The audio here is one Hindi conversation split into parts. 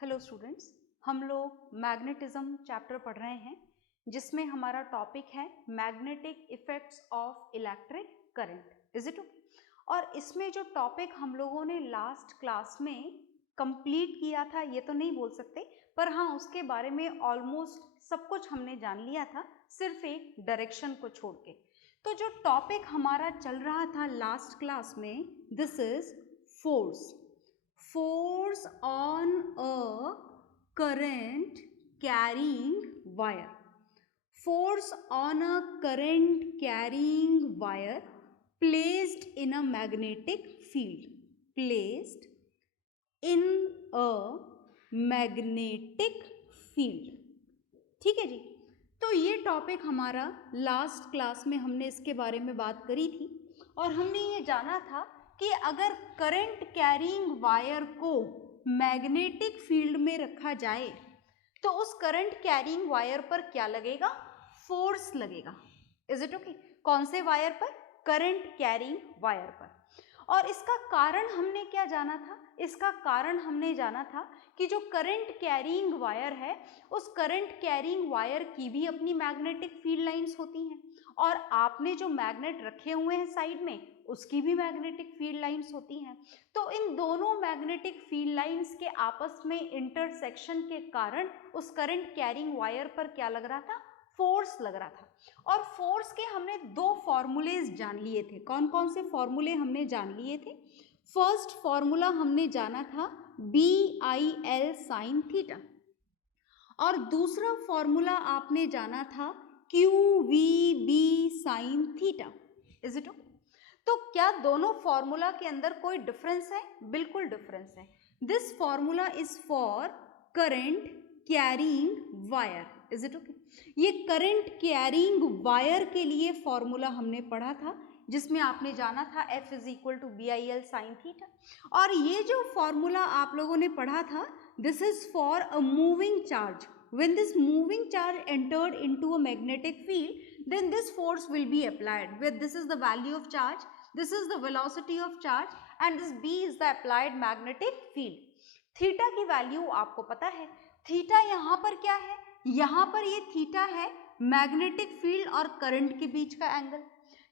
हेलो स्टूडेंट्स, हम लोग मैग्नेटिज्म चैप्टर पढ़ रहे हैं जिसमें हमारा टॉपिक है magnetic effects of electric current. Is it okay? और इसमें जो टॉपिक हम लोगों ने लास्ट क्लास में कंप्लीट किया था ये तो नहीं बोल सकते, पर हाँ उसके बारे में ऑलमोस्ट सब कुछ हमने जान लिया था, सिर्फ एक डायरेक्शन को छोड़ के। तो जो टॉपिक हमारा चल रहा था लास्ट क्लास में, this is force on a current carrying wire. Force on a current carrying wire placed in a magnetic field. Placed in a magnetic field. ठीक है जी। तो ये टॉपिक हमारा लास्ट क्लास में हमने इसके बारे में बात करी थी और हमने ये जाना था कि अगर करंट कैरिंग वायर को मैग्नेटिक फील्ड में रखा जाए तो उस करंट कैरिंग वायर पर क्या लगेगा? फोर्स लगेगा। Is it okay? कौन से वायर पर? करंट कैरिंग वायर पर। और इसका कारण हमने क्या जाना था? इसका कारण हमने जाना था कि जो करंट कैरिंग वायर है उस करंट कैरिंग वायर की भी अपनी मैग्नेटिक फील्ड लाइंस होती हैं और आपने जो मैग्नेट रखे हुए हैं साइड में उसकी भी मैग्नेटिक फील्ड लाइंस होती हैं। तो इन दोनों मैग्नेटिक फील्ड लाइंस के आपस में इंटरसेक्शन के कारण उस करंट कैरिंग वायर पर क्या लग रहा था? फोर्स लग रहा था। और फोर्स के हमने दो फॉर्मूलेज जान लिए थे। कौन कौन से फॉर्मूले हमने जान लिए थे? फर्स्ट फॉर्मूला हमने जाना था BIL साइन थीटा और दूसरा फॉर्मूला आपने जाना था QVB sine theta. Is it okay? तो क्या दोनों फॉर्मूला के अंदर कोई डिफरेंस है? बिल्कुल डिफरेंस है। This formula is for current carrying wire. Is it okay? ये करंट कैरिंग वायर के लिए फॉर्मूला हमने पढ़ा था जिसमें आपने जाना था F is equal to BIL sine theta. और ये जो फॉर्मूला आप लोगों ने पढ़ा था, this is for a moving charge. When this moving charge entered into a magnetic field, then this force will be applied. Where this is the value of charge, this is the velocity of charge, and this B is the applied magnetic field. Theta की वैल्यू आपको पता है। थीटा यहाँ पर क्या है? यहाँ पर ये थीटा है मैग्नेटिक फील्ड और करंट के बीच का एंगल।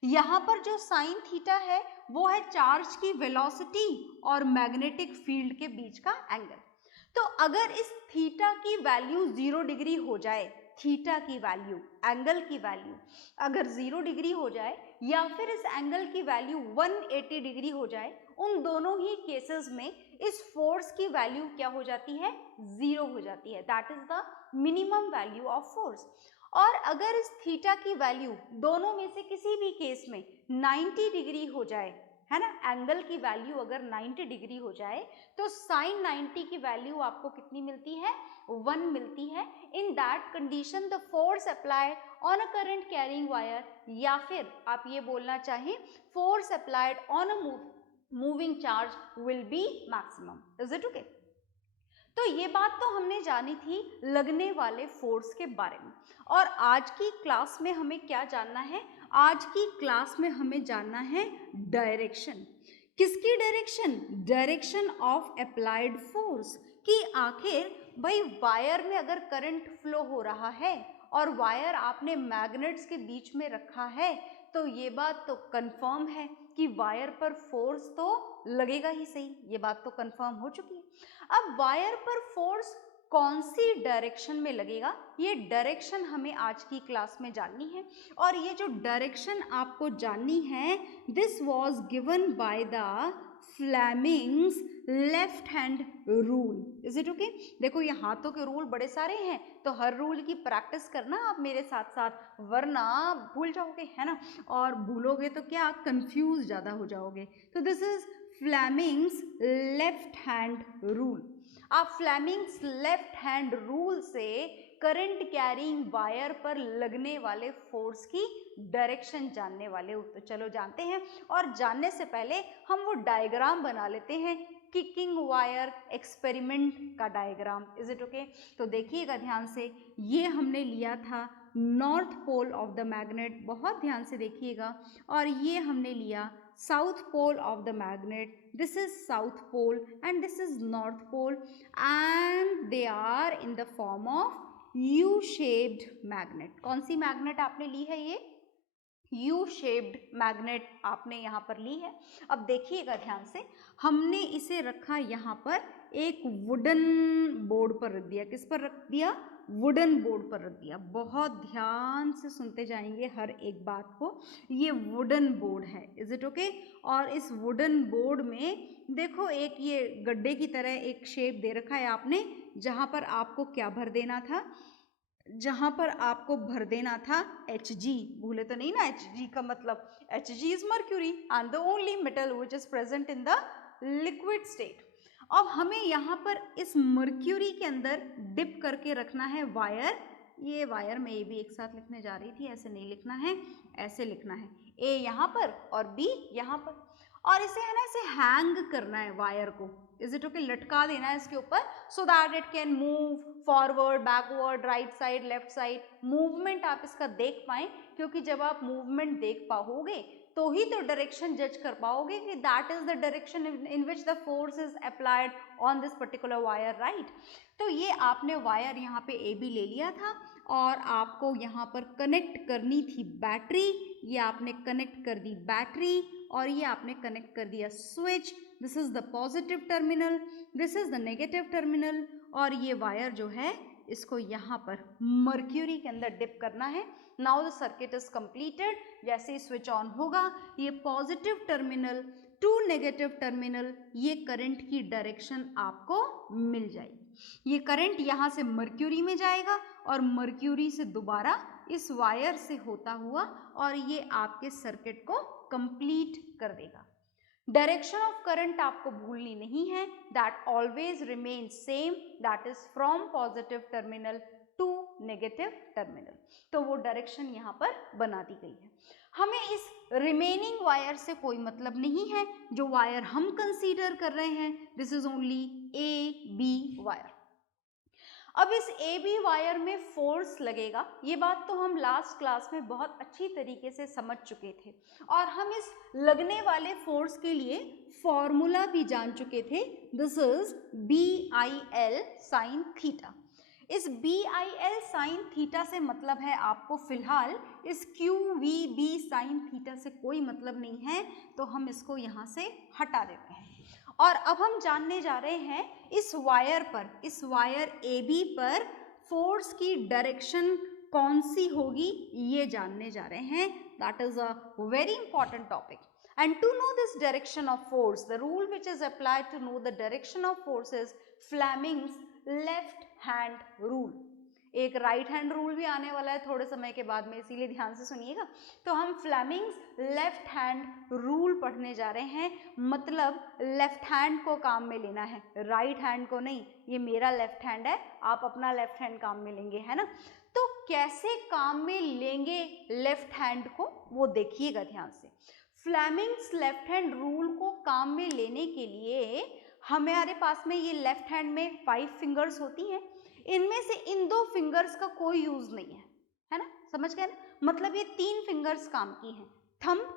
यहाँ पर जो साइन थीटा है वो है चार्ज की वेलोसिटी और मैग्नेटिक फील्ड के बीच का एंगल। तो अगर इस थीटा की वैल्यू 0 डिग्री हो जाए, थीटा की वैल्यू, एंगल की वैल्यू अगर 0 डिग्री हो जाए या फिर इस एंगल की वैल्यू 180 डिग्री हो जाए, उन दोनों ही केसेस में इस फोर्स की वैल्यू क्या हो जाती है? 0 हो जाती है। That is the minimum value of force. और अगर इस थीटा की वैल्यू दोनों में से किसी भी केस में 90 डिग्री हो जाए, है ना, एंगल की वैल्यू अगर 90 डिग्री हो जाए तो साइन 90 की वैल्यू आपको कितनी मिलती है? 1 मिलती है। In that condition the force applied on a current carrying wire, या फिर आप ये बोलना चाहें force applied on a moving charge will be maximum. Is it okay? तो ये बात तो हमने जानी थी लगने वाले फोर्स के बारे में। और आज की क्लास में हमें क्या जानना है? आज की क्लास में हमें जानना है डायरेक्शन। किसकी direction? Direction of applied force. कि आखिर भाई वायर में अगर करंट फ्लो हो रहा है और वायर आपने मैग्नेट्स के बीच में रखा है तो ये बात तो कंफर्म है कि वायर पर फोर्स तो लगेगा ही सही। ये बात तो कंफर्म हो चुकी है। अब वायर पर फोर्स कौन सी डायरेक्शन में लगेगा, ये डायरेक्शन हमें आज की क्लास में जाननी है। और ये जो डायरेक्शन आपको जाननी है, this was given by the Fleming's left hand rule. Is it okay? देखो ये हाथों के रूल बड़े सारे हैं, तो हर रूल की प्रैक्टिस करना आप मेरे साथ साथ, वरना भूल जाओगे, है ना, और भूलोगे तो क्या कंफ्यूज ज़्यादा हो जाओगे। तो this is Fleming's left hand rule. आप फ्लेमिंग्स लेफ्ट हैंड रूल से करंट कैरिंग वायर पर लगने वाले फोर्स की डायरेक्शन जानने वाले हो। तो चलो जानते हैं, और जानने से पहले हम वो डायग्राम बना लेते हैं, किकिंग वायर एक्सपेरिमेंट का डायग्राम। Is it okay? तो देखिएगा ध्यान से, ये हमने लिया था north pole of the magnet, बहुत ध्यान से देखिएगा, और ये हमने लिया south pole of the magnet, this is south pole and this is north pole, and they are in the form of U shaped magnet. कौन सी मैग्नेट आपने ली है? ये यू शेप्ड मैग्नेट आपने यहाँ पर ली है। अब देखिएगा ध्यान से, हमने इसे रखा यहाँ पर एक वुडन बोर्ड पर रख दिया। किस पर रख दिया? वुडन बोर्ड पर रख दिया। बहुत ध्यान से सुनते जाएंगे हर एक बात को। ये वुडन बोर्ड है, इज इट ओके? और इस वुडन बोर्ड में देखो एक ये गड्ढे की तरह एक शेप दे रखा है आपने, जहाँ पर आपको क्या भर देना था? जहां पर आपको भर देना था Hg। भूले तो नहीं ना? Hg का मतलब Hg is mercury and the only metal which is present in the liquid state. अब हमें यहाँ पर इस मर्क्यूरी के अंदर डिप करके रखना है वायर। ये वायर मैं ये भी एक साथ लिखने जा रही थी, ऐसे नहीं लिखना है, ऐसे लिखना है, ए यहाँ पर और बी यहाँ पर, और इसे है ना ऐसे हैंग करना है वायर को, इज इट ओके? लटका देना है इसके ऊपर, so that it can move forward, backward, right side, left side, movement आप इसका देख पाएं, क्योंकि जब आप मूवमेंट देख पाओगे तो ही तो डायरेक्शन जज कर पाओगे कि that is the direction in which the force is applied on this particular wire, right? तो ये आपने वायर यहाँ पे ए बी ले लिया था और आपको यहाँ पर कनेक्ट करनी थी बैटरी। ये आपने कनेक्ट कर दी बैटरी और ये आपने कनेक्ट कर दिया switch. This is the positive terminal, this is the negative terminal, और ये वायर जो है इसको यहाँ पर मर्क्यूरी के अंदर डिप करना है। Now the circuit is completed. जैसे ही स्विच ऑन होगा, ये positive terminal to negative terminal, ये करंट की डायरेक्शन आपको मिल जाएगी। ये करंट यहाँ से मर्क्यूरी में जाएगा और मर्क्यूरी से दोबारा इस वायर से होता हुआ और ये आपके सर्किट को कंप्लीट कर देगा। डायरेक्शन ऑफ करंट आपको भूलनी नहीं है, that always remain same, that is from positive terminal to negative terminal. तो वो डायरेक्शन यहाँ पर बना दी गई है। हमें इस रिमेनिंग वायर से कोई मतलब नहीं है। जो वायर हम कंसीडर कर रहे हैं, this is only A B wire. अब इस ए बी वायर में फोर्स लगेगा, ये बात तो हम लास्ट क्लास में बहुत अच्छी तरीके से समझ चुके थे और हम इस लगने वाले फोर्स के लिए फॉर्मूला भी जान चुके थे। This is BIL sine theta. इस BIL साइन थीटा से मतलब है आपको फिलहाल, इस QVB साइन थीटा से कोई मतलब नहीं है, तो हम इसको यहाँ से हटा देते हैं। और अब हम जानने जा रहे हैं इस वायर पर, इस वायर AB पर फोर्स की डायरेक्शन कौन सी होगी, ये जानने जा रहे हैं। That is a very important topic. And to know this direction of force, the rule which is applied to know the direction of force is Fleming's left hand rule. एक राइट हैंड रूल भी आने वाला है थोड़े समय के बाद में, इसीलिए ध्यान से सुनिएगा। तो हम फ्लेमिंग्स लेफ्ट हैंड रूल पढ़ने जा रहे हैं, मतलब लेफ्ट हैंड को काम में लेना है, राइट हैंड को नहीं। ये मेरा लेफ्ट हैंड है, आप अपना लेफ्ट हैंड काम में लेंगे, है ना? तो कैसे काम में लेंगे लेफ्ट हैंड को, वो देखिएगा ध्यान से। फ्लेमिंग्स लेफ्ट हैंड रूल को काम में लेने के लिए हमारे पास में ये लेफ्ट हैंड में 5 फिंगर्स होती हैं, इनमें से इन 2 फिंगर्स का कोई यूज नहीं है ना? समझ गए ना? मतलब ये 3 फिंगर्स काम की हैं, थंब,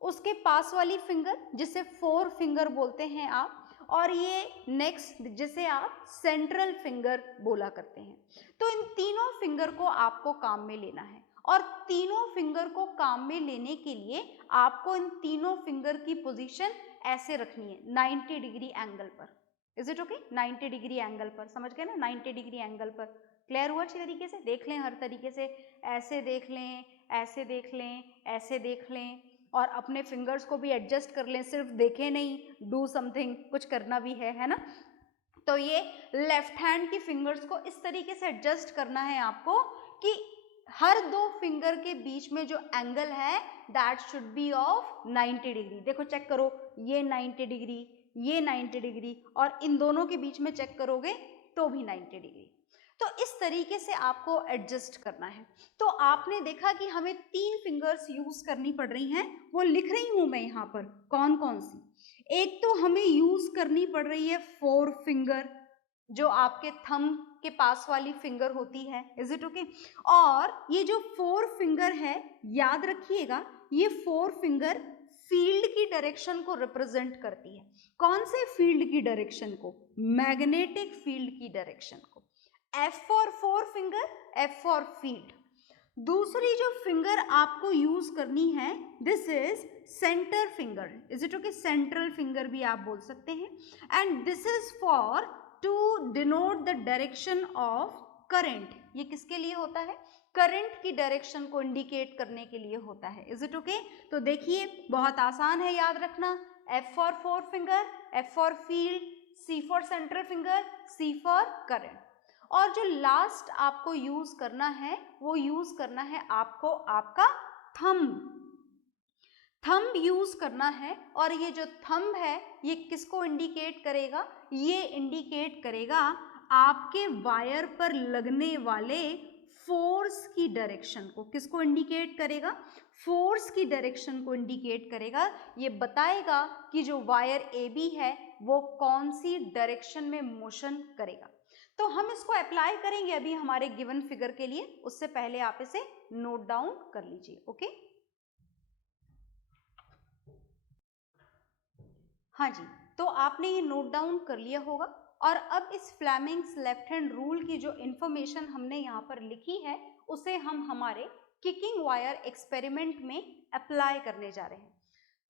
उसके पास वाली फिंगर जिसे 4 फिंगर बोलते हैं आप, और ये नेक्स्ट जिसे आप सेंट्रल फिंगर बोला करते हैं। तो इन तीनों फिंगर को आपको काम में लेना है और तीनों फिंगर को काम में लेने के लिए आपको इन तीनों फिंगर की पोजीशन ऐसे रखनी है 90 डिग्री एंगल पर। Is it okay? 90 degree angle पर, समझ गए ना? 90 डिग्री एंगल पर। क्लियर हुआ अच्छी तरीके से? देख लें हर तरीके से, ऐसे देख लें, ऐसे देख लें, ऐसे देख लें, और अपने फिंगर्स को भी एडजस्ट कर लें, सिर्फ देखें नहीं, डू समथिंग, कुछ करना भी है ना? तो ये लेफ्ट हैंड की फिंगर्स को इस तरीके से एडजस्ट करना है आपको कि हर 2 फिंगर के बीच में जो एंगल है that should be of 90 degree. देखो चेक करो, ये 90 डिग्री, ये 90 डिग्री, और इन दोनों के बीच में चेक करोगे तो भी 90 डिग्री। तो इस तरीके से आपको एडजस्ट करना है। तो आपने देखा कि हमें 3 फिंगर्स यूज करनी पड़ रही हैं, वो लिख रही हूं मैं यहाँ पर कौन कौन सी। एक तो हमें यूज करनी पड़ रही है 4 फिंगर, जो आपके थंब के पास वाली फिंगर होती है। Is it okay? और ये जो 4 फिंगर है, याद रखिएगा, ये 4 फिंगर फील्ड की डायरेक्शन को रिप्रेजेंट करती है। कौन से फील्ड की डायरेक्शन को? मैग्नेटिक फील्ड की डायरेक्शन को। F for four finger, F for field. दूसरी जो फिंगर आपको यूज करनी है, this is centre finger, is it okay? Central finger भी आप बोल सकते हैं। And this is for to denote the direction of current. ये किसके लिए होता है? करंट की डायरेक्शन को इंडिकेट करने के लिए होता है। Is it okay? तो देखिए बहुत आसान है याद रखना। F for four finger, F for field, C for central finger, C for current. और जो लास्ट आपको यूज करना है वो यूज करना है आपको आपका थंब। थंब यूज करना है, और ये जो थंब है ये किसको इंडिकेट करेगा? ये इंडिकेट करेगा आपके वायर पर लगने वाले फोर्स की डायरेक्शन को। किसको इंडिकेट करेगा? फोर्स की डायरेक्शन को इंडिकेट करेगा। ये बताएगा कि जो वायर AB है वो कौन सी डायरेक्शन में मोशन करेगा। तो हम इसको अप्लाई करेंगे अभी हमारे गिवन फिगर के लिए। उससे पहले आप इसे नोट डाउन कर लीजिए। ओके, हाँ जी, तो आपने ये नोट डाउन कर लिया होगा। और अब इस फ्लेमिंग्स लेफ्ट हैंड रूल की जो इंफॉर्मेशन हमने यहाँ पर लिखी है उसे हम हमारे किकिंग वायर एक्सपेरिमेंट में अप्लाई करने जा रहे हैं।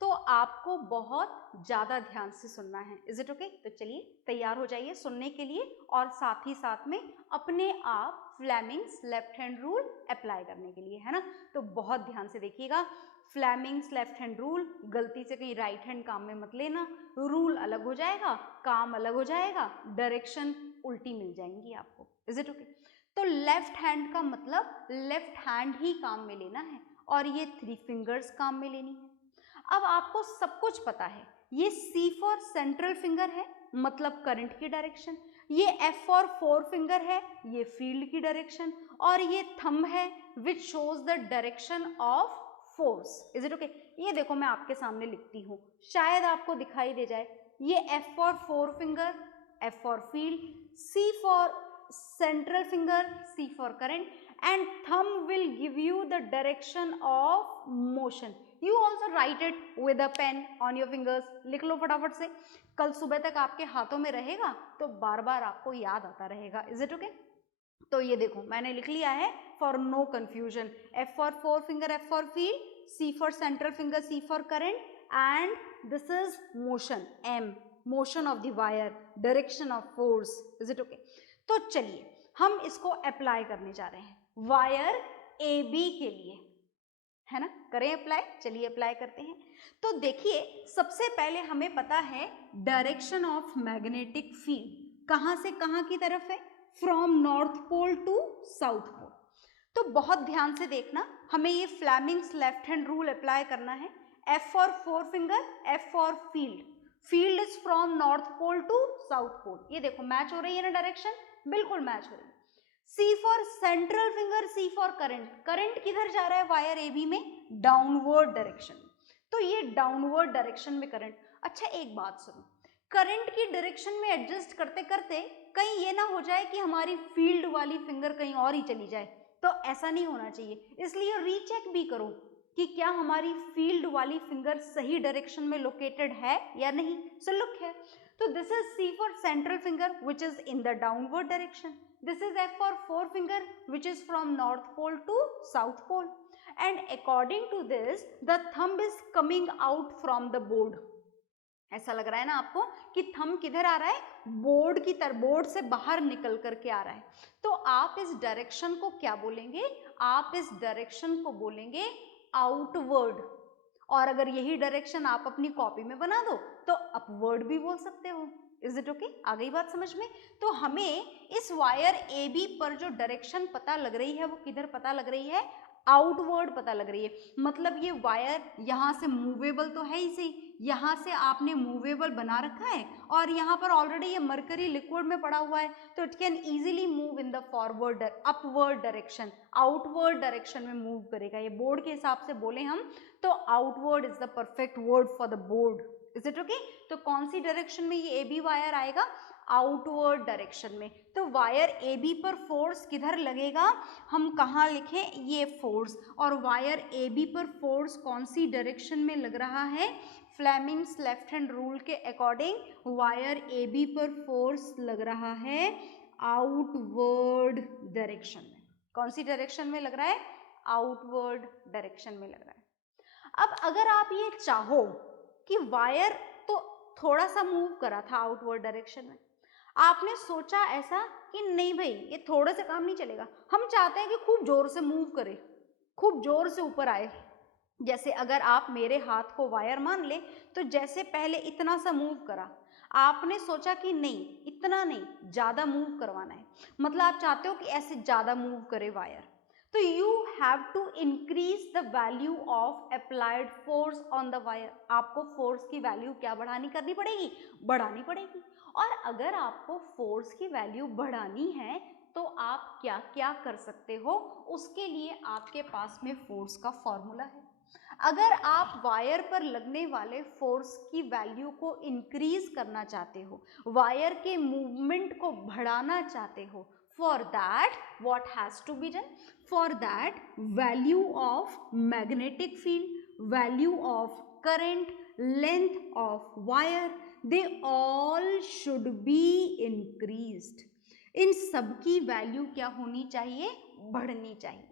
तो आपको बहुत ज़्यादा ध्यान से सुनना है। Is it okay? तो चलिए तैयार हो जाइए सुनने के लिए, और साथ ही साथ में अपने आप Fleming's left hand rule apply करने के लिए, है ना? तो बहुत ध्यान से देखिएगा। फ्लेमिंग्स लेफ्ट हैंड रूल, गलती से कहीं राइट हैंड काम में मत लेना। रूल अलग हो जाएगा, काम अलग हो जाएगा, डायरेक्शन उल्टी मिल जाएंगी आपको। Is it okay? तो लेफ्ट हैंड का मतलब लेफ्ट हैंड ही काम में लेना है, और ये 3 फिंगर्स काम में लेनी है। अब आपको सब कुछ पता है। ये C फॉर सेंट्रल फिंगर है, मतलब करंट की डायरेक्शन। ये F फॉर फोर फिंगर है, ये फील्ड की डायरेक्शन। और ये थंब है which shows the direction of force. Is it okay? ये देखो मैं आपके सामने लिखती हूँ, शायद आपको दिखाई दे जाए। ये F for four finger, F for field, C for central finger, C for current, and thumb will give you the direction of motion. You also write it with a pen on your fingers. लिख लो फटाफट से, कल सुबह तक आपके हाथों में रहेगा तो बार बार आपको याद आता रहेगा। Is it okay? तो ये देखो मैंने लिख लिया है for no confusion. F for four finger, F for field, C for central finger, C for current, and this is motion, M, motion of the wire, direction of force. Is it okay? तो चलिए हम इसको अप्लाई करने जा रहे हैं वायर AB के लिए, है ना? करें अप्लाई, चलिए अप्लाई करते हैं। तो देखिए सबसे पहले हमें पता है डायरेक्शन ऑफ मैग्नेटिक फील्ड कहाँ से कहाँ की तरफ है? From north pole to south pole. तो बहुत ध्यान से देखना, हमें ये Fleming's left hand rule apply करना है। F for four finger, F for field, field is from north pole to south pole. ये देखो मैच हो रही है ना डायरेक्शन, बिल्कुल मैच हो रही है। C for central finger, C for current, current किधर जा रहा है वायर AB में? Downward direction. तो ये डाउनवर्ड डायरेक्शन में करंट। अच्छा एक बात सुनो, करंट की डायरेक्शन में एडजस्ट करते करते कहीं ये ना हो जाए कि हमारी फील्ड वाली फिंगर कहीं और ही चली जाए, तो ऐसा नहीं होना चाहिए। इसलिए रीचेक भी करो कि क्या हमारी फील्ड वाली फिंगर सही डायरेक्शन में लोकेटेड है या नहीं। सो लुक है, तो this is C for central finger which is in the downward direction. This is F for four finger which is from north pole to south pole, and according to this the thumb is coming out from the board. ऐसा लग रहा है ना आपको कि थंब किधर आ रहा है? बोर्ड की तरफ, बोर्ड से बाहर निकल करके आ रहा है। तो आप इस डायरेक्शन को क्या बोलेंगे? आप इस डायरेक्शन को बोलेंगे आउटवर्ड। और अगर यही डायरेक्शन आप अपनी कॉपी में बना दो तो अपवर्ड भी बोल सकते हो। Is it okay? आ गई बात समझ में? तो हमें इस वायर AB पर जो डायरेक्शन पता लग रही है वो किधर पता लग रही है? आउटवर्ड पता लग रही है। मतलब ये वायर यहाँ से मूवेबल तो है ही सही, यहाँ से आपने मूवेबल बना रखा है, और यहाँ पर ऑलरेडी ये मरकरी लिक्विड में पड़ा हुआ है, तो it can easily move in the forward upward direction, outward direction में मूव करेगा। ये बोर्ड के हिसाब से बोले हम तो outward is the perfect word for the board. Is it okay? तो कौन सी डायरेक्शन में ये AB वायर आएगा? आउटवर्ड डायरेक्शन में। तो वायर AB पर फोर्स किधर लगेगा, हम कहाँ लिखें, ये फोर्स, और वायर AB पर फोर्स कौन सी डायरेक्शन में लग रहा है, फ्लेमिंग्स लेफ्ट हैंड रूल के अकॉर्डिंग वायर AB पर फोर्स लग रहा है आउटवर्ड डायरेक्शन में। कौन सी डायरेक्शन में लग रहा है, आउटवर्ड डायरेक्शन में लग रहा है। अब अगर आप ये चाहो कि वायर तो थोड़ा सा मूव करा था आउटवर्ड डायरेक्शन में, आपने सोचा ऐसा कि नहीं भाई ये थोड़े से काम नहीं चलेगा, हम चाहते हैं कि खूब जोर से मूव करे, खूब जोर से ऊपर आए। जैसे अगर आप मेरे हाथ को वायर मान ले, तो जैसे पहले इतना सा मूव करा, आपने सोचा कि नहीं इतना नहीं, ज़्यादा मूव करवाना है, मतलब आप चाहते हो कि ऐसे ज़्यादा मूव करे वायर, तो you have to increase the value of applied force on the wire. आपको फोर्स की वैल्यू क्या बढ़ानी करनी पड़ेगी, बढ़ानी पड़ेगी। और अगर आपको फोर्स की वैल्यू बढ़ानी है तो आप क्या क्या कर सकते हो, उसके लिए आपके पास में फोर्स का फॉर्मूला है। अगर आप वायर पर लगने वाले फोर्स की वैल्यू को इंक्रीज करना चाहते हो, वायर के मूवमेंट को बढ़ाना चाहते हो, for that what has to be done, for that value of magnetic field, value of current, length of wire, they all should be increased. इन सब की वैल्यू क्या होनी चाहिए, बढ़नी चाहिए।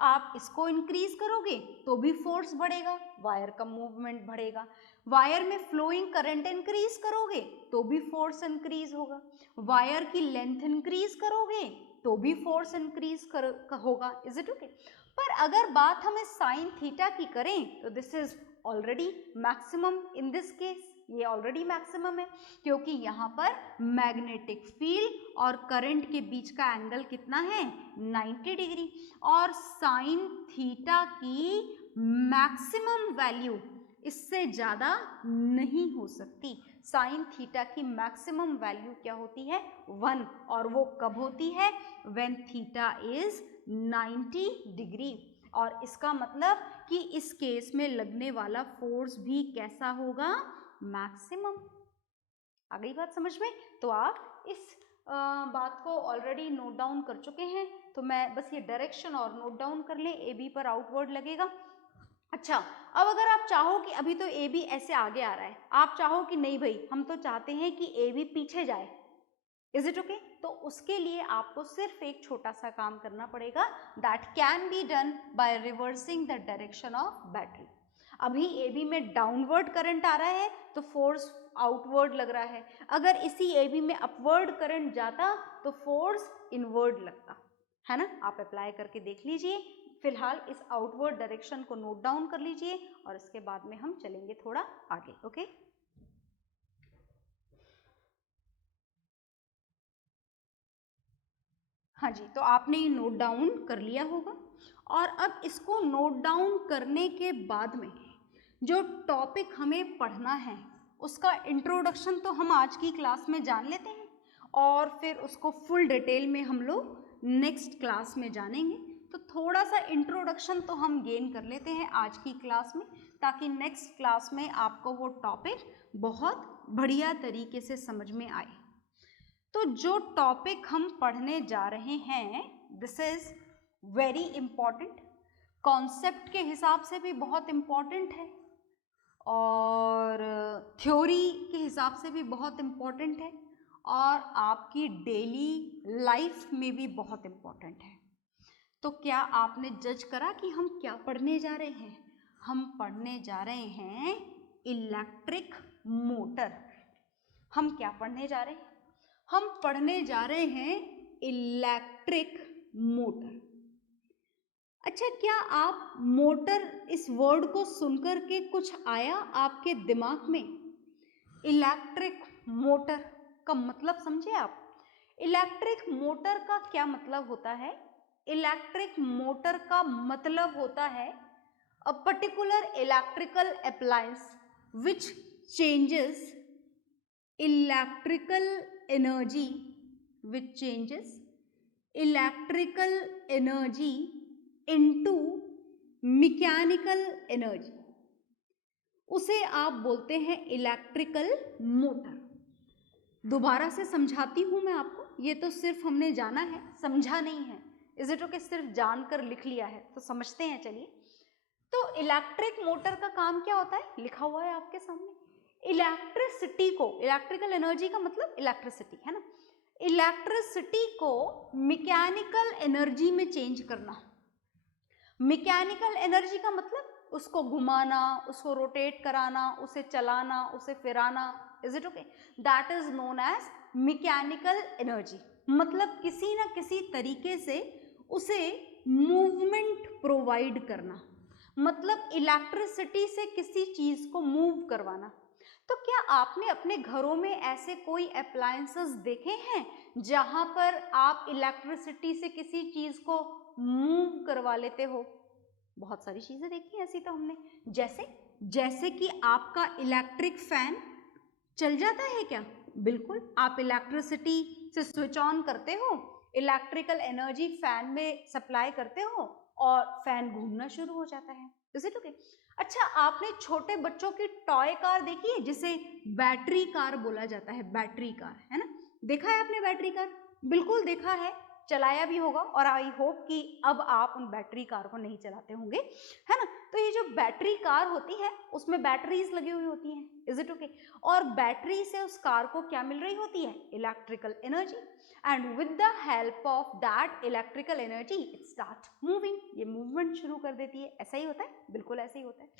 आप इसको इंक्रीज करोगे तो भी फोर्स बढ़ेगा, वायर का मूवमेंट बढ़ेगा। वायर में फ्लोइंग करंट इंक्रीज करोगे तो भी फोर्स इंक्रीज होगा। वायर की लेंथ इंक्रीज करोगे तो भी फोर्स इंक्रीज होगा। Is it okay? पर अगर बात हमें साइन थीटा की करें तो this is already maximum in this case, ये ऑलरेडी मैक्सिमम है, क्योंकि यहाँ पर मैग्नेटिक फील्ड और करंट के बीच का एंगल कितना है, 90 डिग्री, और साइन थीटा की मैक्सिमम वैल्यू इससे ज़्यादा नहीं हो सकती। साइन थीटा की मैक्सिमम वैल्यू क्या होती है, 1, और वो कब होती है, व्हेन थीटा इज 90 डिग्री। और इसका मतलब कि इस केस में लगने वाला फोर्स भी कैसा होगा, मैक्सिमम। आ गई बात समझ में? तो आप इस बात को ऑलरेडी नोट डाउन कर चुके हैं, तो मैं बस ये डायरेक्शन और नोट डाउन कर लें, ए बी पर आउटवर्ड लगेगा। अच्छा, अब अगर आप चाहो कि अभी तो ए बी ऐसे आगे आ रहा है, आप चाहो कि नहीं भाई हम तो चाहते हैं कि ए बी पीछे जाए, इज इट ओके? तो उसके लिए आपको सिर्फ एक छोटा सा काम करना पड़ेगा, that can be done by reversing the direction of battery. अभी ए बी में डाउनवर्ड करंट आ रहा है तो फोर्स आउटवर्ड लग रहा है, अगर इसी ए बी में अपवर्ड करंट जाता तो फोर्स इनवर्ड लगता है ना। आप अप्लाई करके देख लीजिए। फिलहाल इस आउटवर्ड डायरेक्शन को नोट डाउन कर लीजिए और इसके बाद में हम चलेंगे थोड़ा आगे। ओके, हाँ जी, तो आपने ये नोट डाउन कर लिया होगा। और अब इसको नोट डाउन करने के बाद में जो टॉपिक हमें पढ़ना है उसका इंट्रोडक्शन तो हम आज की क्लास में जान लेते हैं, और फिर उसको फुल डिटेल में हम लोग नेक्स्ट क्लास में जानेंगे। तो थोड़ा सा इंट्रोडक्शन तो हम गेन कर लेते हैं आज की क्लास में, ताकि नेक्स्ट क्लास में आपको वो टॉपिक बहुत बढ़िया तरीके से समझ में आए। तो जो टॉपिक हम पढ़ने जा रहे हैं this is very important, concept के हिसाब से भी बहुत इम्पॉर्टेंट है और थ्योरी के हिसाब से भी बहुत इम्पॉर्टेंट है और आपकी डेली लाइफ में भी बहुत इम्पॉर्टेंट है। तो क्या आपने जज करा कि हम क्या पढ़ने जा रहे हैं? हम पढ़ने जा रहे हैं इलेक्ट्रिक मोटर। हम क्या पढ़ने जा रहे हैं? हम पढ़ने जा रहे हैं इलेक्ट्रिक मोटर। अच्छा, क्या आप मोटर इस वर्ड को सुनकर के कुछ आया आपके दिमाग में? इलेक्ट्रिक मोटर का मतलब समझे आप? इलेक्ट्रिक मोटर का क्या मतलब होता है? इलेक्ट्रिक मोटर का मतलब होता है a particular electrical appliance which changes electrical energy, which changes electrical energy into mechanical energy, उसे आप बोलते हैं इलेक्ट्रिकल मोटर। दोबारा से समझाती हूँ मैं आपको, ये तो सिर्फ हमने जाना है, समझा नहीं है। Is it okay? सिर्फ जानकर लिख लिया है, तो समझते हैं चलिए। तो इलेक्ट्रिक मोटर का काम क्या होता है, लिखा हुआ है आपके सामने। इलेक्ट्रिसिटी को, इलेक्ट्रिकल एनर्जी का मतलब इलेक्ट्रिसिटी है ना, इलेक्ट्रिसिटी को मैकेनिकल एनर्जी में चेंज करना। मैकेनिकल एनर्जी का मतलब उसको घुमाना, उसको रोटेट कराना, उसे चलाना, उसे फिराना। Is it okay? That is known as mechanical energy. मतलब किसी ना किसी तरीके से उसे मूवमेंट प्रोवाइड करना, मतलब इलेक्ट्रिसिटी से किसी चीज को मूव करवाना। तो क्या आपने अपने घरों में ऐसे कोई अप्लायंसेस देखे हैं जहां पर आप इलेक्ट्रिसिटी से किसी चीज को मूव करवा लेते हो? बहुत सारी चीजें देखी ऐसी तो हमने। जैसे कि आपका इलेक्ट्रिक फैन चल जाता है क्या? बिल्कुल, आप इलेक्ट्रिसिटी से स्विच ऑन करते हो, इलेक्ट्रिकल एनर्जी फैन में सप्लाई करते हो और फैन घूमना शुरू हो जाता है। Is it okay? अच्छा, आपने छोटे बच्चों की टॉय कार देखी है जिसे बैटरी कार बोला जाता है? बैटरी कार, है ना? देखा है आपने बैटरी कार? बिल्कुल देखा है, चलाया भी होगा, और आई होप कि अब आप उन बैटरी कार को नहीं चलाते होंगे, है ना? तो ये जो बैटरी कार होती है उसमें बैटरीज लगी हुई होती हैं। Is it okay? और बैटरी से उस कार को क्या मिल रही होती है? Electrical energy. And with the help of that electrical energy it start moving, ये मूवमेंट शुरू कर देती है। ऐसा ही होता है? बिल्कुल ऐसा ही होता है।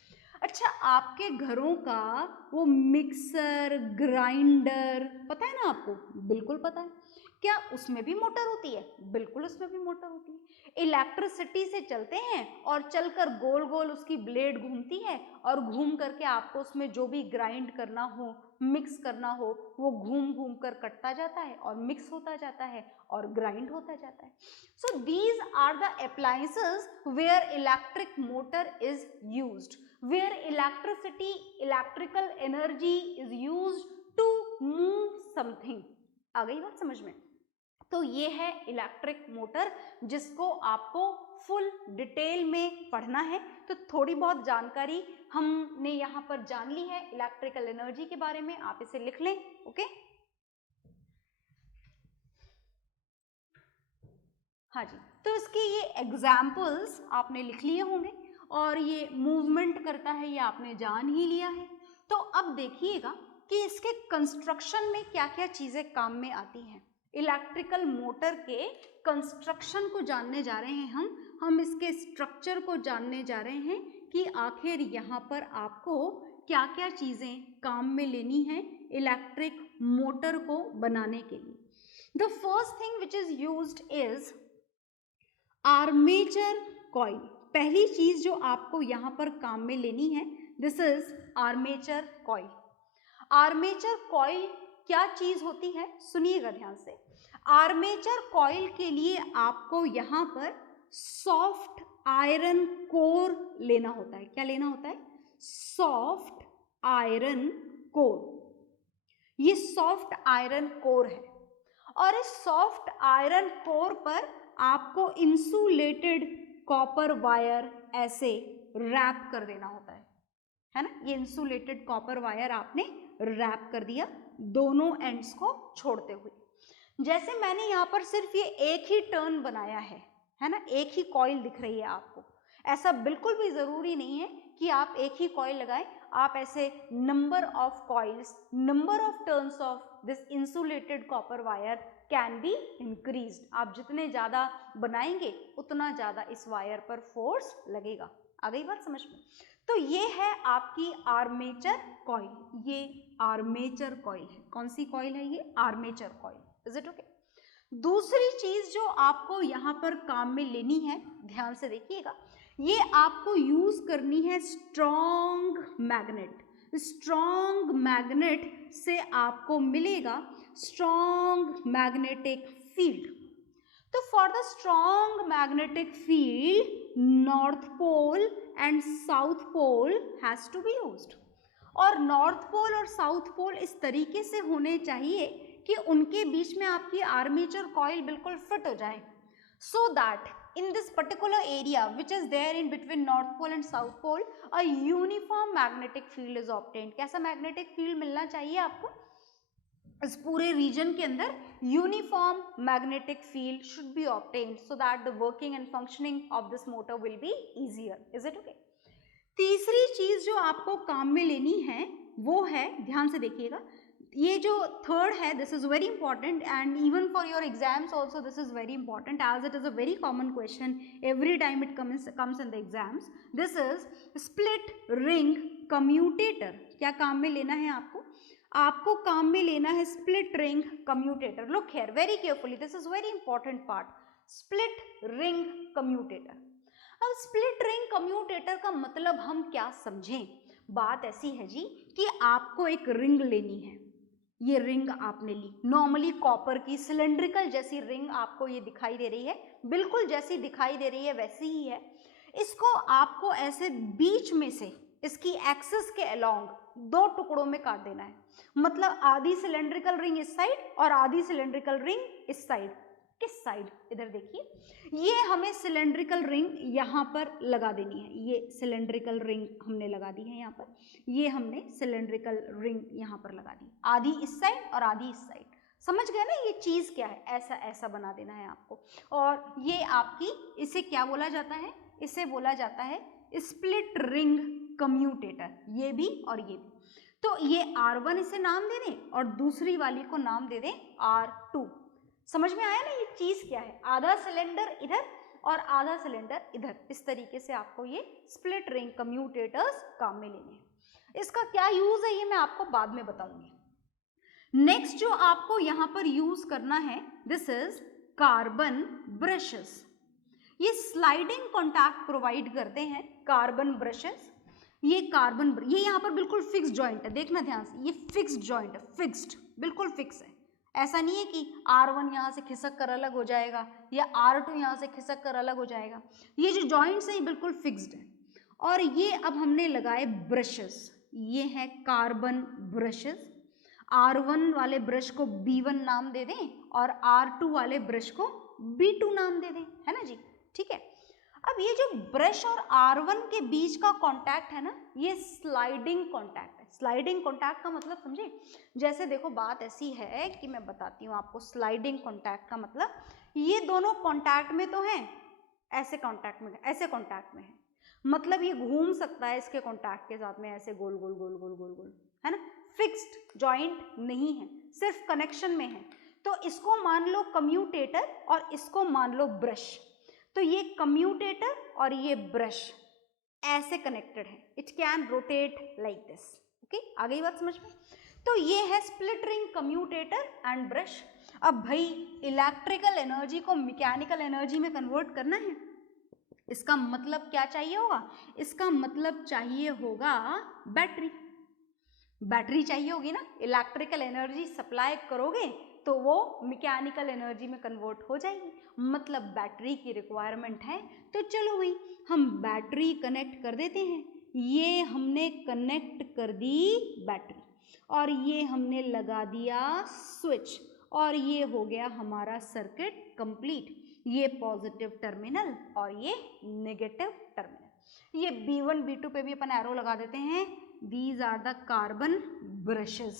अच्छा, आपके घरों का वो मिक्सर, ग्राइंडर पता है ना आपको? बिल्कुल पता है। क्या उसमें भी मोटर होती है? बिल्कुल उसमें भी मोटर होती है। इलेक्ट्रिसिटी से चलते हैं और चलकर गोल गोल उसकी ब्लेड घूमती है, और घूम करके आपको उसमें जो भी ग्राइंड करना हो, मिक्स करना हो, वो घूम घूम कर कटता जाता है और मिक्स होता जाता है और ग्राइंड होता जाता है। So these are the appliances where electric motor is used, where electricity, electrical energy is used to move something. आ गई बात समझ में? तो ये है इलेक्ट्रिक मोटर, जिसको आपको फुल डिटेल में पढ़ना है। तो थोड़ी बहुत जानकारी हमने यहाँ पर जान ली है इलेक्ट्रिकल एनर्जी के बारे में, आप इसे लिख लें। ओके, हाँ जी। तो इसके ये एग्जाम्पल्स आपने लिख लिए होंगे, और ये मूवमेंट करता है ये आपने जान ही लिया है। तो अब देखिएगा कि इसके कंस्ट्रक्शन में क्या क्या चीजें काम में आती हैं। इलेक्ट्रिकल मोटर के कंस्ट्रक्शन को जानने जा रहे हैं हम इसके स्ट्रक्चर को जानने जा रहे हैं कि आखिर यहाँ पर आपको क्या क्या चीजें काम में लेनी है इलेक्ट्रिक मोटर को बनाने के लिए। The first thing which is used is armature coil. पहली चीज जो आपको यहां पर काम में लेनी है, this is armature coil. Armature coil क्या चीज होती है, सुनिएगा ध्यान से। आर्मेचर कॉइल के लिए आपको यहां पर सॉफ्ट आयरन कोर लेना होता है। क्या लेना होता है? Soft iron core. ये सॉफ्ट आयरन कोर है, और इस सॉफ्ट आयरन कोर पर आपको इंसुलेटेड कॉपर वायर ऐसे रैप कर देना होता है ना? ये इंसुलेटेड कॉपर वायर आपने रैप कर दिया दोनों एंड्स को छोड़ते हुए। जैसे मैंने यहाँ पर सिर्फ ये एक ही टर्न बनाया है ना, एक ही कॉइल दिख रही है आपको। ऐसा बिल्कुल भी जरूरी नहीं है कि आप एक ही कॉइल लगाएं, आप ऐसे number of coils, number of turns of this insulated copper wire can be increased. आप जितने ज्यादा बनाएंगे उतना ज्यादा इस वायर पर फोर्स लगेगा। आ गई बात समझ में? तो ये है आपकी आर्मेचर कॉइल। ये आर्मेचर कॉइल है। कौन सी कॉइल है ये? Armature coil. Is it okay? दूसरी चीज जो आपको यहां पर काम में लेनी है, ध्यान से देखिएगा, ये आपको यूज करनी है स्ट्रॉन्ग मैग्नेट। स्ट्रॉन्ग मैग्नेट से आपको मिलेगा स्ट्रॉन्ग मैग्नेटिक फील्ड। तो for the strong magnetic field north pole and south pole has to be used. और नॉर्थ पोल और साउथ पोल इस तरीके से होने चाहिए कि उनके बीच में आपकी आर्मेचर कॉइल बिल्कुल फिट हो जाए, so that in this particular area which is there in between north pole and south pole a uniform magnetic field is obtained। कैसा मैग्नेटिक फील्ड मिलना चाहिए आपको? इस पूरे रीजन के अंदर uniform magnetic field should be obtained so that the working and functioning of this motor will be easier. Is it okay? तीसरी चीज जो आपको काम में लेनी है वो है, ध्यान से देखिएगा, ये जो थर्ड है, this is very important and even for your exams also this is very important as it is a very common question every time it comes in the exams. This is split ring commutator. क्या काम में लेना है आपको? आपको काम में लेना है split ring commutator. Look here very carefully, this is very important part. Split ring commutator. अब स्प्लिट रिंग कम्यूटेटर का मतलब हम क्या समझें? बात ऐसी है जी कि आपको एक रिंग लेनी है. ये रिंग आपने ली, नॉर्मली कॉपर की सिलेंड्रिकल जैसी रिंग आपको ये दिखाई दे रही है, बिल्कुल जैसी दिखाई दे रही है वैसी ही है. इसको आपको ऐसे बीच में से इसकी एक्सिस के अलोंग दो टुकड़ों में काट देना है. मतलब आधी सिलेंड्रिकल रिंग इस साइड और आधी सिलेंड्रिकल रिंग इस साइड. किस साइड? इधर देखिए, ये हमें सिलेंड्रिकल रिंग यहाँ पर लगा देनी है. ये सिलेंड्रिकल रिंग हमने लगा दी है यहाँ पर. ये हमने सिलेंड्रिकल रिंग यहाँ पर लगा दी, आधी इस साइड और आधी इस साइड. समझ गए ना ये चीज क्या है? ऐसा ऐसा बना देना है आपको. और ये आपकी, इसे क्या बोला जाता है? इसे बोला जाता है स्प्लिट रिंग कम्यूटेटर. ये भी और ये भी. तो ये R1 इसे नाम दे दें और दूसरी वाली को नाम दे दें R2. समझ में आया ना ये चीज क्या है? आधा सिलेंडर इधर और आधा सिलेंडर इधर. इस तरीके से आपको ये स्प्लिट रिंग कम्यूटेटर्स काम में लेने हैं. इसका क्या यूज है ये मैं आपको बाद में बताऊंगी. नेक्स्ट जो आपको यहाँ पर यूज करना है, दिस इज कार्बन ब्रशेस. ये स्लाइडिंग कॉन्टैक्ट प्रोवाइड करते हैं कार्बन ब्रशेस. ये कार्बन, ये यहाँ पर बिल्कुल फिक्स जॉइंट है, देखना ध्यान से, ये फिक्स्ड जॉइंट है, फिक्स्ड, बिल्कुल फिक्स है. ऐसा नहीं है कि R1 यहाँ से खिसक कर अलग हो जाएगा या R2 यहाँ से खिसक कर अलग हो जाएगा. ये जो जॉइंट्स हैं ये बिल्कुल फिक्स्ड है. और ये अब हमने लगाए ब्रशेस, ये है कार्बन ब्रशेस. R1 वाले ब्रश को B1 नाम दे दें और R2 वाले ब्रश को B2 नाम दे दें, है ना जी? ठीक है. अब ये जो ब्रश और R1 के बीच का कांटेक्ट है ना, ये स्लाइडिंग कांटेक्ट है. स्लाइडिंग कांटेक्ट का मतलब समझे? जैसे देखो बात ऐसी है कि मैं बताती हूँ आपको. स्लाइडिंग कांटेक्ट का मतलब ये दोनों कांटेक्ट में तो हैं, ऐसे कांटेक्ट में, ऐसे कांटेक्ट में है, मतलब ये घूम सकता है इसके कांटेक्ट के साथ में ऐसे गोल गोल गोल गोल गोल गोल, है ना? फिक्स्ड जॉइंट नहीं है, सिर्फ कनेक्शन में है. तो इसको मान लो कम्यूटेटर और इसको मान लो ब्रश. तो ये कम्यूटेटर और ये ब्रश ऐसे कनेक्टेड है. It can rotate like this. Okay, आ गई बात समझ में? तो ये है split ring commutator and brush. अब भाई इलेक्ट्रिकल एनर्जी को मैकेनिकल एनर्जी में कन्वर्ट करना है. इसका मतलब क्या चाहिए होगा? इसका मतलब चाहिए होगा बैटरी. बैटरी चाहिए होगी ना. इलेक्ट्रिकल एनर्जी सप्लाई करोगे तो वो मैकेनिकल एनर्जी में कन्वर्ट हो जाएगी, मतलब बैटरी की रिक्वायरमेंट है. तो चलो भाई हम बैटरी कनेक्ट कर देते हैं. ये हमने कनेक्ट कर दी बैटरी और ये हमने लगा दिया स्विच और ये हो गया हमारा सर्किट कंप्लीट. ये पॉजिटिव टर्मिनल और ये नेगेटिव टर्मिनल. ये B1 B2 पे भी अपन एरो लगा देते हैं. These are the carbon brushes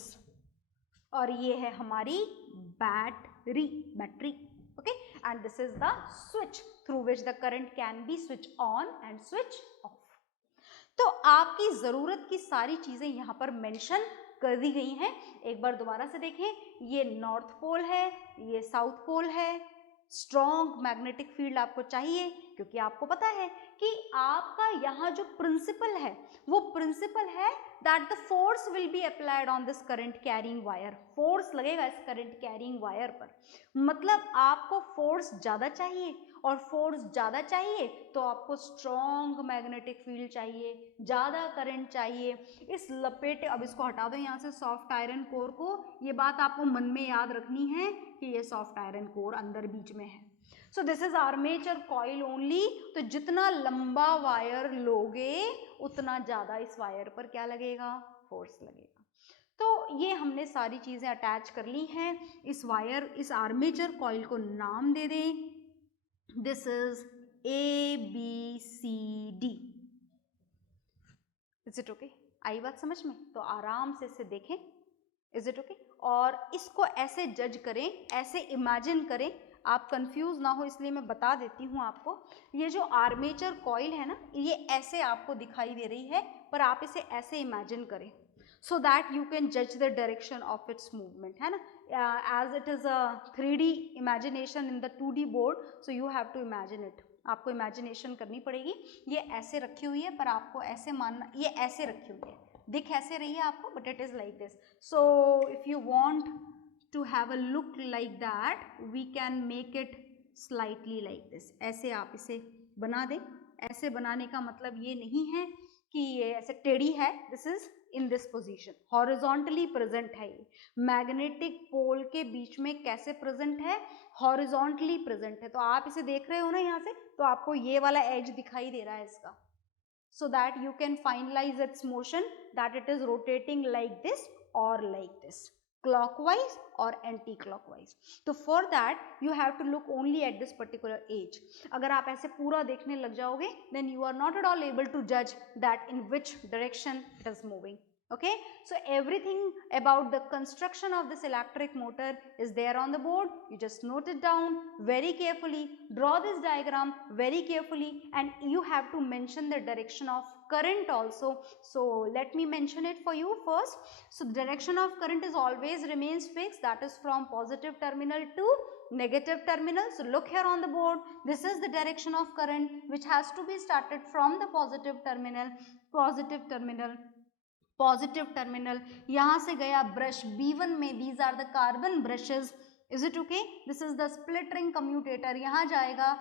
और ये है हमारी battery. Okay, and this is the switch through which the current can be switch on and switch off. तो आपकी जरूरत की सारी चीजें यहाँ पर मेंशन कर दी गई हैं. एक बार दोबारा से देखें. ये नॉर्थ पोल है, ये साउथ पोल है. स्ट्रॉन्ग मैग्नेटिक फील्ड आपको चाहिए क्योंकि आपको पता है कि आपका यहाँ जो प्रिंसिपल है वो प्रिंसिपल है that the force will be applied on this current carrying wire. Force लगेगा इस करंट कैरिंग वायर पर, मतलब आपको फोर्स ज़्यादा चाहिए और फोर्स ज़्यादा चाहिए तो आपको स्ट्रॉन्ग मैग्नेटिक फील्ड चाहिए, ज़्यादा करंट चाहिए. इस लपेटे, अब इसको हटा दो यहाँ से सॉफ्ट आयरन कोर को. ये बात आपको मन में याद रखनी है कि ये सॉफ्ट आयरन कोर अंदर बीच में है. So this is armature coil only. तो जितना लंबा वायर लोगे उतना ज़्यादा इस वायर पर क्या लगेगा? फोर्स लगेगा. तो ये हमने सारी चीज़ें अटैच कर ली हैं. इस वायर, इस आर्मेचर कॉइल को नाम दे दें. This is ABCD. Is it okay? आई बात समझ में? तो आराम से इसे देखें. Is it okay? और इसको ऐसे जज करें, ऐसे इमेजिन करें, आप कंफ्यूज ना हो इसलिए मैं बता देती हूँ आपको। ये जो आर्मेचर कॉइल है ना, ये ऐसे आपको दिखाई दे रही है, पर आप इसे ऐसे इमेजिन करें so that you can judge the direction of its movement, है ना? As it is a 3D imagination in the 2D board, so you have to imagine it. आपको इमेजिनेशन करनी पड़ेगी। ये ऐसे रखी हुई है, पर आपको ऐसे मानना, ये ऐसे रखी हुई है, दिख ऐसे रही है आपको, but it is like this. So if you want to have a look like that, we can make it slightly like this. ऐसे आप इसे बना दें। ऐसे बनाने का मतलब ये नहीं है कि ये ऐसे टेढ़ी है, this is in this position, horizontally present है। ये मैग्नेटिक पोल के बीच में कैसे प्रेजेंट है? हॉरिजॉन्टली प्रेजेंट है। तो आप इसे देख रहे हो ना यहाँ से, तो आपको ये वाला एज दिखाई दे रहा है इसका, so that you can finalize its motion, that it is rotating like this or like this, clockwise or anti-clockwise. तो for that you have to look only at this particular edge. अगर आप ऐसे पूरा देखने लग जाओगे, then you are not at all able to judge that in which direction it is moving. Okay, so everything about the construction of this electric motor is there on the board. You just note it down very carefully, draw this diagram very carefully, and you have to mention the direction of current also. So let me mention it for you first. So the direction of current is always remains fixed, that is from positive terminal to negative terminal. So look here on the board, this is the direction of current which has to be started from the positive terminal, positive terminal, यहाँ से गया ब्रश B1 में, these are the carbon brushes, is it okay? This is the split ring commutator, यहाँ जाएगा,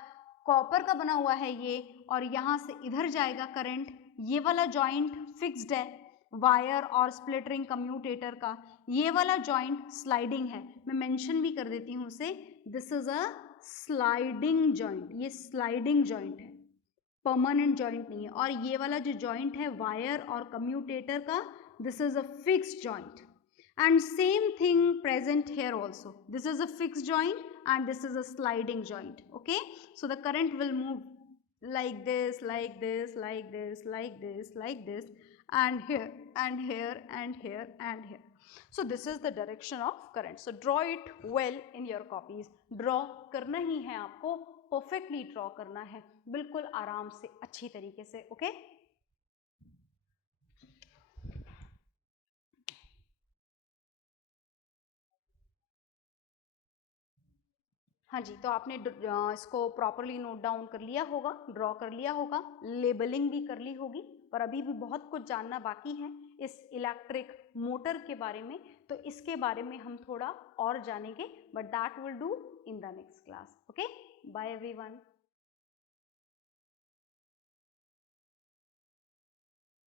कॉपर का बना हुआ है ये, और यहाँ से इधर जाएगा करंट। ये वाला जॉइंट फिक्स्ड है वायर और स्प्लिट रिंग कम्यूटेटर का, ये वाला जॉइंट स्लाइडिंग है, मैं मेंशन भी कर देती हूँ उसे, this is a sliding joint, ये स्लाइडिंग जॉइंट है, परमानेंट जॉइंट नहीं है। और ये वाला जो जॉइंट है वायर और कम्यूटेटर का, this is a fixed joint, and same thing present here also, this is a fixed joint and this is a sliding joint. Okay, so the current will move like this, like this, like this, like this, like this, and here and here and here and here. So this is the direction of current. So draw it well in your copies. Draw करना ही है आपको, परफेक्टली ड्रॉ करना है, बिल्कुल आराम से, अच्छी तरीके से। ओके, हाँ जी, तो आपने इसको प्रॉपरली नोट डाउन कर लिया होगा, ड्रॉ कर लिया होगा, लेबलिंग भी कर ली होगी, पर अभी भी बहुत कुछ जानना बाकी है इस इलेक्ट्रिक मोटर के बारे में, तो इसके बारे में हम थोड़ा और जानेंगे, but that will do in the next class. Okay, bye everyone.